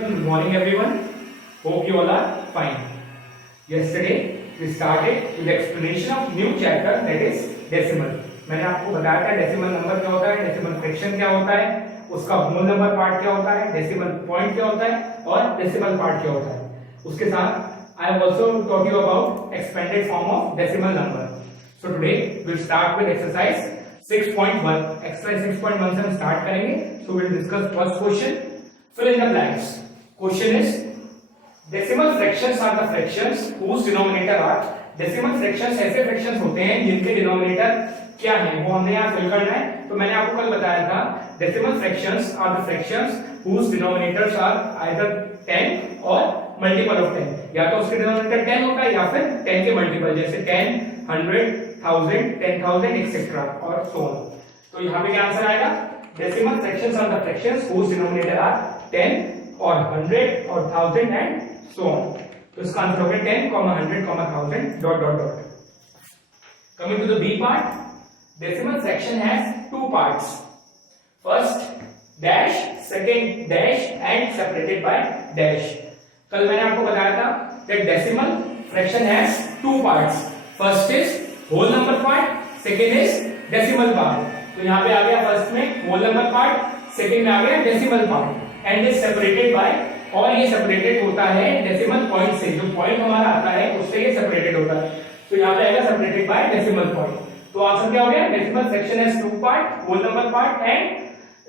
Good morning everyone. Hope you all are fine. Yesterday we started with the explanation of new chapter that is decimal. मैंने आपको बताया था decimal number क्या होता है, decimal fraction क्या होता है, उसका होल नंबर पार्ट क्या होता है, डेसिमल पॉइंट क्या होता है और डेसिमल पार्ट क्या होता है. उसके साथ I have also taught you about expanded form of decimal number. So today we'll start with exercise 6.1. Exercise 6.1 से हम start करेंगे. So we'll discuss first question. Fill in the blanks. Question is decimal fractions are the fractions whose denominator are. Decimal fractions ऐसे fractions होते हैं जिनके denominator क्या है वो हमने यहाँ fill करना है. तो मैंने आपको कल बताया था decimal fractions are the fractions whose denominators are either 10 और multiple of 10. या तो उसके denominator 10 होगा या फिर 10 के multiple जैसे 10, 100, 1000, 10,000 etc. और so on. तो यहाँ पे क्या आंसर आएगा? Decimal fractions are the fractions whose denominator are 10 और 100 और 1000 and so on. तो इसका आंसर हो गया 10, 100, 1000 dot dot dot. Coming to the B part, decimal fraction has two parts. First dash, second dash and separated by dash. कल मैंने आपको बताया था that decimal fraction has two parts. First is whole number part, second is decimal part. तो यहाँ पे आ गया first में whole number part, सेकंड में आ गया decimal part. And is separated by, और ये separated होता है decimal point से, जो point हमारा आता है उससे ये separated होता है. तो यहाँ पे आएगा separated by decimal point. तो आंसर क्या हो गया? Decimal fraction has two part, whole number part and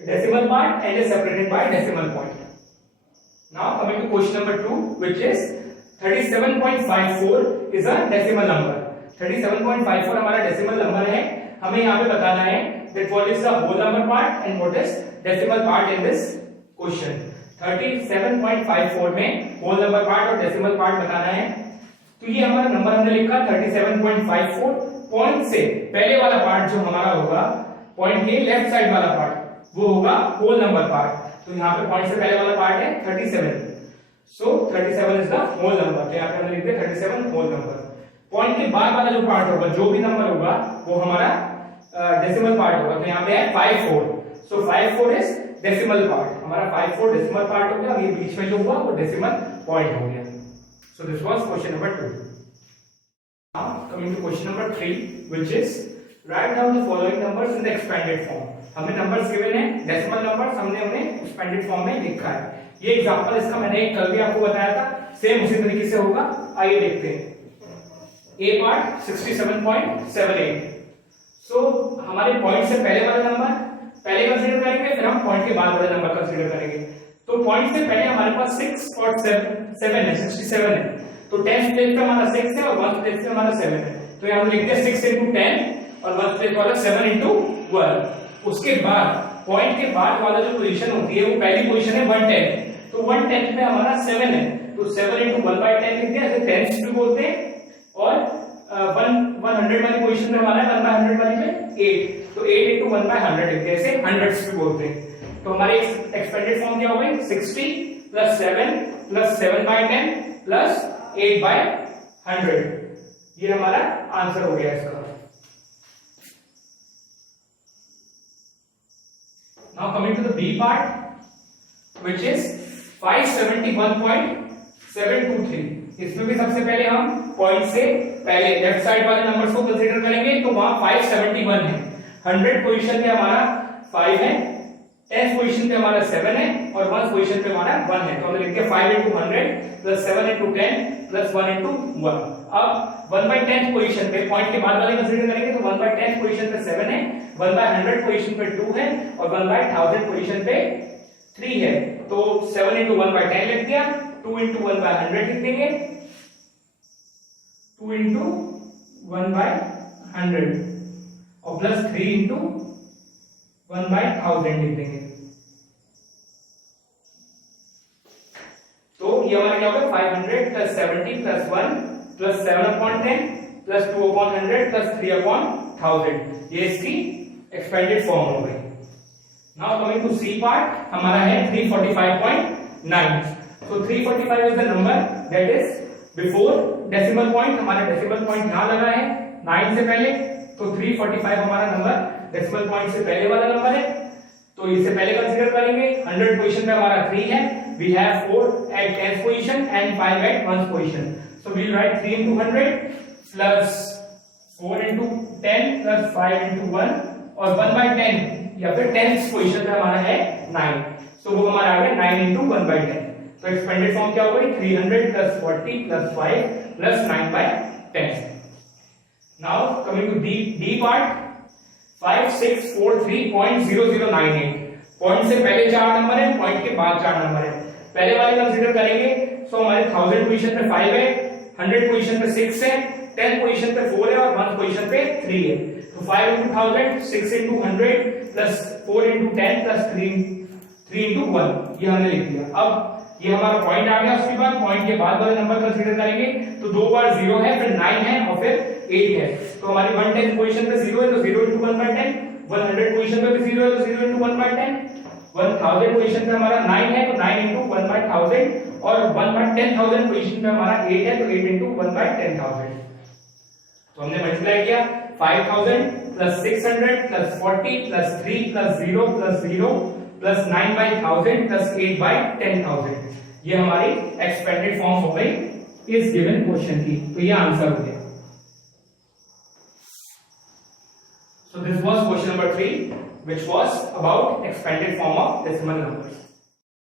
decimal part, and is separated by decimal point. Now coming to question number 2, which is 37.54 is a decimal number. 37.54 हमारा decimal number है. हमें यहाँ पे बताना है that what is the whole number part and what is decimal part in this question. 37.54 में whole number part और decimal part बताना है. तो ये हमारा नंबर हमने लिखा 37.54. पॉइंट से पहले वाला पार्ट जो हमारा होगा, पॉइंट के लेफ्ट साइड वाला पार्ट वो होगा होल नंबर पार्ट. तो यहाँ पे पॉइंट से पहले वाला पार्ट है 37. सो 37 इज द होल नंबर. तो यहाँ पे हमने लिख दिया 37 होल नंबर. पॉइंट के बाद वाला जो पार्ट होगा, जो भी नंबर होगा वो हमारा डेसिमल पार्ट होगा. तो यहाँ पे है 54. सो 54 इज डेसिमल पार्ट. हमारा 54 डेसिमल पार्ट हो गया. ये बीच में जो हुआ वो डेसिमल पॉइंट हो गया. So this was question number 2. Now coming to question number 3, which is write down the following numbers in the expanded form. हमें नंबर्स गिवन है, डेसिमल नंबर्स हमने उन्हें एक्सपेंडेड फॉर्म में लिखा है. ये एग्जांपल इसका मैंने कल भी आपको बताया था, सेम उसी तरीके से होगा. आइए देखते हैं. ए पार्ट 67.78. सो हमारे पॉइंट से पहले वाला नंबर पहले कंसीडर करेंगे, फिर हम पॉइंट के बाद वाले नंबर कंसीडर करेंगे. तो पॉइंट से पहले हमारे पास 6 और 7 है, 67 है. तो 10th प्लेस पे हमारा 6 है और 1st प्लेस पे हमारा 7 है. तो यहाँ हम लिखते हैं 6 into 10 और 1st प्लेस वाला 7 into 12. उसके बाद पॉइंट के बाद वाला जो पोजीशन होती है वो पहली पोजीशन है 110. तो 110 पे हमारा 7 है. तो 7 into 1/10 लिखते हैं, ऐसे 10s भी बोलते हैं. और 100 वाली पोजीशन में हमारा 1/100 वाली में 8. तो 8 into 1/100 लिखते हैं, ऐसे हंड्रेड्स भी बोलते हैं. तो हमारी एक्सपेंडेड फॉर्म क्या हो गई? 60 plus 7 plus 7/10 plus 8/100. ये हमारा आंसर हो गया इसका. Now coming to the B part, which is 571.723. इसमें भी सबसे पहले हम पॉइंट से पहले लेफ्ट साइड वाले नंबर्स को कंसीडर करेंगे. तो वहां 571 है. 100 पोजीशन पे हमारा 5 है, 10th पोजीशन पे हमारा 7 है और 1st पोजीशन पे हमारा 1 है. तो हमने लिख दिया 5 into 100 plus 7 into 10 plus 1 into 1. अब 1/10 पोजीशन पे पॉइंट के बाद वाले कंसीडर करेंगे. तो 1/10 पोजीशन पे 7 है, 1/100 पोजीशन पे 2 है और 1/1000 पोजीशन पे 3 है. तो 7 into 1/10 लिख दिया, 2 into 1/100 लिख देंगे, 2 into 1/100 और प्लस 3 into 1/1000 लिख देंगे. तो ये हमारा क्या होगा? 500 plus 70 plus 1 plus 7/10 plus 2/100 plus 3/1000. ये इसकी एक्सपेंडेड फॉर्म हो गई. Now coming to C part, हमारा है 345.9. So 345 is the number that is before decimal point. हमारा decimal point यहाँ लगा है 9 से पहले. तो 345 हमारा नंबर डेसिमल पॉइंट से पहले वाला नंबर है. तो इसे पहले कंसीडर करेंगे. 100 पोजीशन पे हमारा 3 है we have 4 at 10th position and 5 at 1st position. So we'll write 3 into 100 plus 4 into 10 plus 5 into 1 और 1 by 10 या फिर 10th पोजीशन पे हमारा है 9. So वो हमारा आ गया 9 into 1 by 10. तो एक्सपेंडेड फॉर्म क्या हो गई 300 plus 40 plus 5 plus 9 by 10. Now coming to D part 5643.0098. Point से पहले 4 नंबर है, पॉइंट के बाद 4 नंबर है. पहले वाले कंसीडर करेंगे. सो हमारे 1000 पोजीशन पे 5 है, 100 पोजीशन पे 6 है, 10 पोजीशन पे 4 है और 1 पोजीशन पे 3 है. तो 5 into 1000, 6 into 100 plus 4 into 10 plus 3 into 1 ये हमने लिख दिया. अब ये हमारा पॉइंट आ गया. उसके बाद पॉइंट के बाद वाले नंबर कंसीडर करेंगे तो 2 बार 0 है, फिर 9 है और फिर 8 है. तो हमारी 110 पोजीशन पे 0 है तो 0 into 1 by 10. 100 पोजीशन पे भी 0 है तो 0 into 1 by 10. 1000 पोजीशन पे हमारा 9 है तो 9 into 1 by 1000 और 1 by 10,000 पोजीशन पे हमारा 8 है तो 8 into 1 by 10,000. तो हमने मल्टीप्लाई किया 5000 plus 600 plus 40 plus 3 plus 0 plus 0 plus 9 by 1000 plus 8 by 10,000. ये हमारी एक्सपेंडेड फॉर्म हो गई इस गिवन क्वेश्चन की. तो ये आंसर हो गया. So this was question number 3, which was about expanded form of decimal numbers.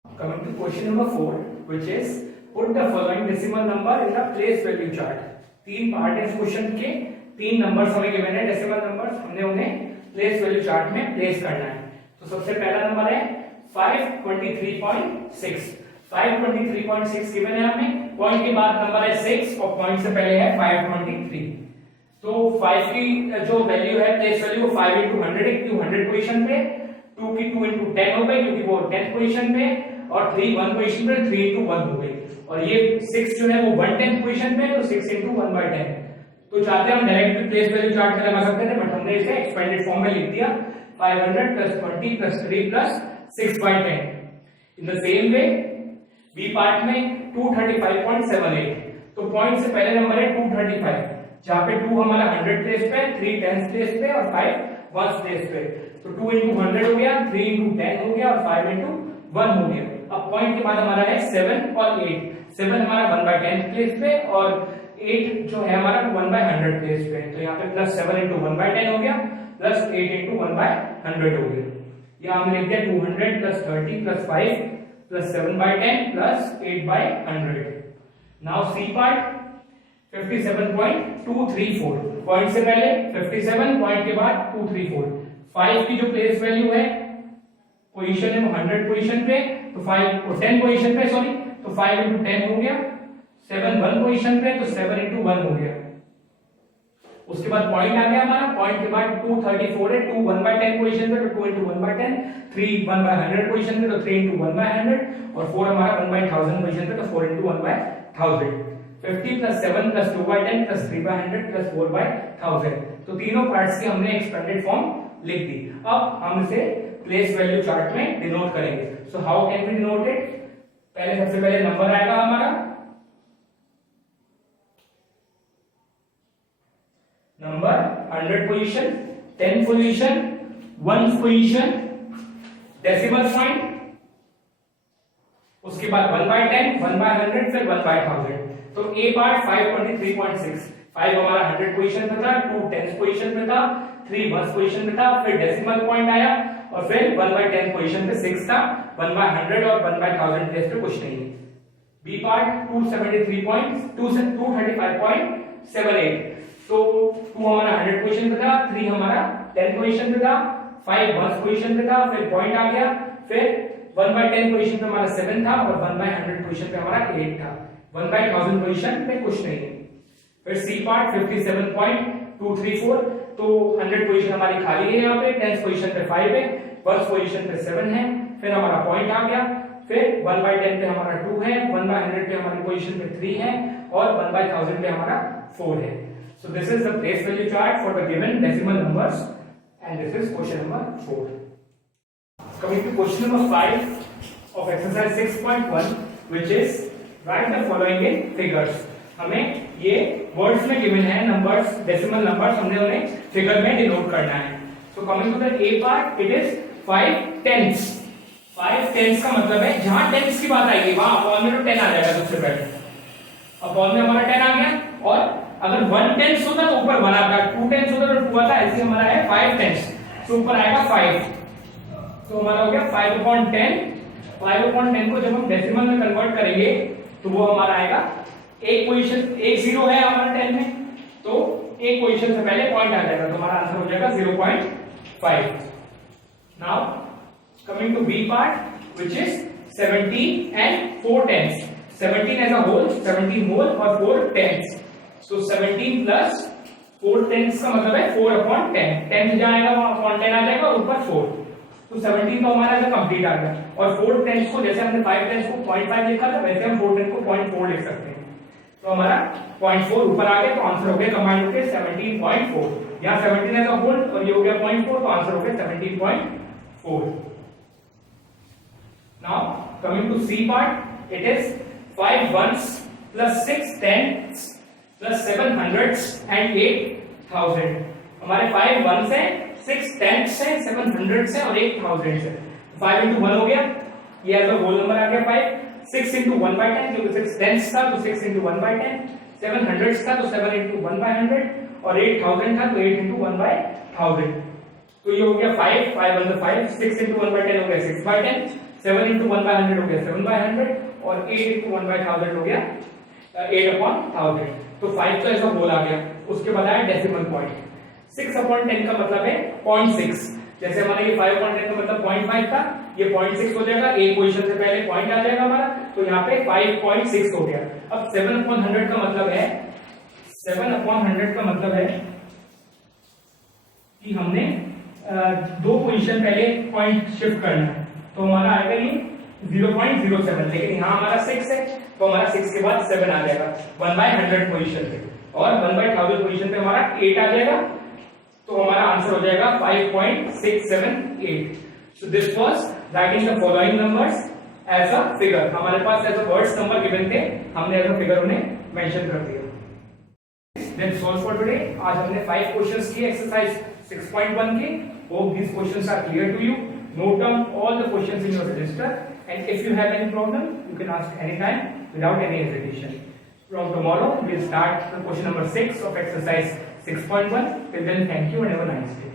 Coming to question number 4, which is put the following decimal number in the place value chart. 3 part इस question के, 3 numbers हमें given है decimal numbers. हमने उन्हें place value chart में place करना है. तो सबसे पहला नंबर है 523.6. 523.6 गिवन है हमें. पॉइंट के बाद नंबर है 6 और पॉइंट से पहले है 523. तो 5 की जो वैल्यू है प्लेस वैल्यू 5 into 100 है क्योंकि 100 पोजीशन पे. 2 की 2 into 10 हो गई क्योंकि वो 10th पोजीशन पे. और 3 1 पोजीशन पे 3 into 1 हो गई. और ये 6 जो है वो 1/10 पोजीशन पे है तो 6 into 1 by 10. तो चाहते हम डायरेक्ट प्लेस वैल्यू चार्ट में लगा सकते थे बट हमने इसे एक्सपेंडेड फॉर्म में लिख दिया 500 plus 20 plus 3 plus 6 by 10. In the same way B part में 235.78. तो पॉइंट से पहले नंबर है 235 जहां पे 2 हमारा 100 प्लेस पे, 3 10th प्लेस पे और 5 1st प्लेस पे. तो 2 into 100 हो गया, 3 into 10 हो गया और 5 into 1 हो गया. अब पॉइंट के बाद हमारा है 7 और 8. 7 हमारा 1 by 10th प्लेस पे और 8 जो है हमारा 1 by 100 प्लेस पे. तो यहाँ पे प्लस 7 into 1 by 10 हो गया प्लस 8 into 1 by 100 हो गया. यहाँ हमने लिख दिया 200 plus 30 plus 5 plus 7 by 10 plus 8 by 100. Now C part 57.234. Point से पहले 57, पॉइंट के बाद 234. 5 की जो प्लेस वैल्यू है पोजीशन है वो 100 पोजीशन पे तो 5 और 10 पोजीशन पे सॉरी तो 5 into 10 हो गया. 7 1 पोजीशन पे तो 7 into 1 हो गया. उसके बाद पॉइंट आ गया हमारा. पॉइंट के बाद 234 है. 2 1 by 10 पोजीशन पे तो 2 into 1 by 10. 3 1 by 100 पोजीशन पे तो 3 into 1 by 100 और 4 हमारा 1 by 1000 पोजीशन पे तो 4 into 1 by 1000. 50 plus 7 plus 2 by 10 plus 3 by 100 plus 4 by 1000. तो तीनों पार्ट्स की हमने एक्सपेंडेड फॉर्म लिख दी. अब हम इसे प्लेस वैल्यू चार्ट में डिनोट करेंगे. So how can we denote it? पहले सबसे पहले नंबर आएगा हमारा. Number 100 position, 10 position, 1 position, decimal point, उसके बाद 1 by 10, 1 by 100 फिर 1 by 1000. तो ए पार्ट 523.6. 5 हमारा 100 पोजीशन पे था, 2 10th पोजीशन पे था, 3 1st पोजीशन पे था, फिर डेसिमल पॉइंट आया और फिर 1 by 10 पोजीशन पे 6 था. 1 by 100 और 1 by 1000 प्लेस पे कुछ नहीं है. B part 235.78. तो 2 हमारा 100 पोजीशन पे था, 3 हमारा 10th पोजीशन पे था, 5 1st पोजीशन पे था, फिर पॉइंट आ गया. फिर 1 by 10 पोजीशन पे हमारा 7 था और 1 by 100 पोजीशन पे हमारा 8 था. 1 by 1000 पोजीशन पे कुछ नहीं है. फिर सी पार्ट 57.234. तो 100 पोजीशन हमारी खाली है. यहाँ पे 10th पोजीशन पे 5 है, 1st पोजीशन पे 7 है. फिर हमारा पॉइंट आ गया. फिर 1 by 10 पे हमारा 2 है, 1 by 100 पे हमारी पोजीशन पे 3 है और 1 by 1000 पे हमारा 4 है. So this is the place value chart for the given decimal numbers and this is question number 4. Coming to question number 5 of exercise 6.1 which is write the following in figures. हमें ये words में given है numbers, decimal numbers, हमने उन्हें figure में denote करना है. So coming to the A part, it is 5 tenths. 5 tense का मतलब है जहां टेंस की बात आएगी वहां अपॉन में तो 10 आ जाएगा सबसे पहले, अपॉन में हमारा 10 आ गया, और अगर 1 टेंस होता तो ऊपर 1 आता, 2 टेंस होता तो 2 आता, ऐसे हमारा है 5 टेंस, तो ऊपर आएगा 5, तो हमारा हो गया 5/10। 5/10 को जब हम डेसिमल में कन्वर्ट करेंगे तो वो हमारा आएगा, एक पोजीशन, एक जीरो है हमारा 10 में, तो एक पोजीशन से पहले पॉइंट आ जाएगा, तो हमारा आंसर हो जाएगा 0.5। Now coming to B part, which is 17 and 4 tenths. 17 as a whole, 17 whole और 4 tenths. So 17 plus 4 tenths का मतलब है 4/10. 10 जहाँ आएगा वहाँ upon 10 आ जाएगा और ऊपर 4. तो 17 तो हमारा ऐसा कंप्लीट आ गया, और 4 tenths को जैसे हमने 5 tenths को 0.5 लिखा था वैसे हम 4 tenths को 0.4 लिख सकते हैं। तो हमारा 0.4 ऊपर आ गया, तो आंसर हो गया कंबाइंड होकर 17.4। यहाँ 17 as a whole और ये हो गया 0.4, तो आंसर हो गया 17.4। Now coming to C part, it is 5 ones plus 6 tenths plus 7 hundredths and 8 thousand. हमारे 5 ones है, 6 tenths है, 7 hundredths है और 8 thousandths है। 5 into 1 हो गया, ये एज अ होल नंबर आ गया 5। 6 into 1/10 क्योंकि 6 tenths था तो 6 into 1/10, 7 hundredths था तो 7 into 1/100 और 8 thousand था तो 8 into 1/1000। तो ये हो गया 5, 5 1 5, 6 into 1/10 हो गया 6/10, 7 into 1/100 हो गया 7/100 और 8 into 1/1000 हो गया 8/1000। तो 5 तो ऐसा होल आ गया, उसके बाद आया डेसिमल पॉइंट। 6/10 का मतलब है 0.6, जैसे हमारा ये 5/10 का मतलब 0.5 था, ये 0.6 हो जाएगा, एक पोजीशन से पहले पॉइंट आ जाएगा हमारा, तो यहाँ पे 5.6 हो गया। अब 7/100 का मतलब है, 7/100 का मतलब है कि हमने दो पोजीशन पहले पॉइंट शिफ्ट करना है, तो हमारा आएगा ये 0.07, लेकिन यहाँ हमारा 6 है तो हमारा 6 के बाद 7 आ जाएगा 1/100 पोजीशन पे, और 1/1000 पोजीशन पे हमारा 8 आ जाएगा, तो हमारा आंसर हो जाएगा 5.678। So this was writing the following numbers as a figure. हमारे पास as a words number given थे, हमने एज अ फिगर उन्हें मेंशन कर दिया। Then solve for today. आज हमने 5 क्वेश्चंस किए एक्सरसाइज 6.1 के। Hope these questions are clear to you. Note down all the questions in your register, and if you have any problem you can ask anytime without any hesitation. From tomorrow we'll start the question number 6 of exercise 6.1. Till then, thank you and have a nice day.